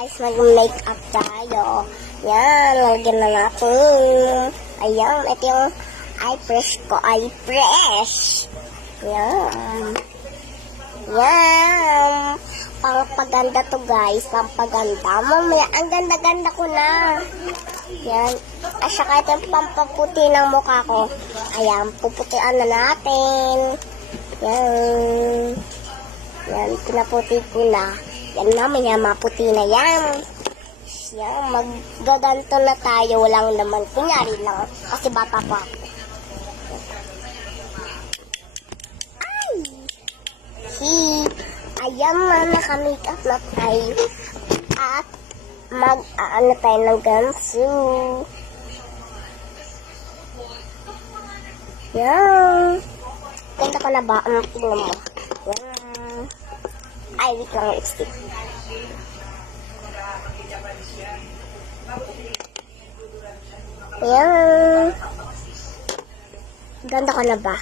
guys, mag-makeup tayo. Yan, lagyan na natin. Ayan, ito yung eye brush ko. Eye brush. Yan. Yan. Pangpaganda to guys. Pangpaganda. Mamaya, ang ganda-ganda ko na. Yan. At saka ito yung pampaputi ng mukha ko. Ayan, puputian na natin. Yan. Yan, pinaputi ko na. Yan, mamaya maputi na yan. Yan, maggaganto na tayo. Walang naman. Kunyari lang. Kasi bata pa ako. Ay! Ayan na, naka-makeup na tayo. At mag-aano tayo ng ganso. Yan. Ganda ko na ba? Ano tingnan mo? Yan. Ay, wait lang, lipstick. Yan. Ganda ko na ba?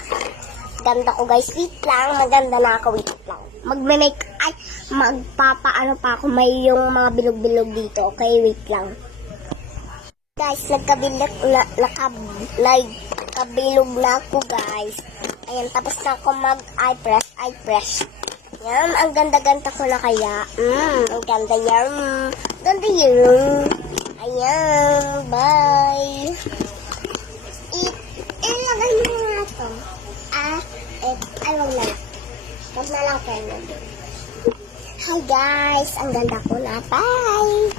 Ganda ko guys. Wait lang. Maganda na ako. Wait lang. Magme-make. Ay, magpapaano pa ako. May yung mga bilog-bilog dito. Okay, wait lang. Guys, nagkabilog na ako guys. Ayan, tapos na ako mag-eye brush. Yan, ang ganda-ganda ko na kaya. Ang ganda yan. Ganda yun. Ayan, bye. Ilagay mo nga ito. Ay, wag na. Wag na lang kayo. Hi guys, ang ganda ko na. Bye.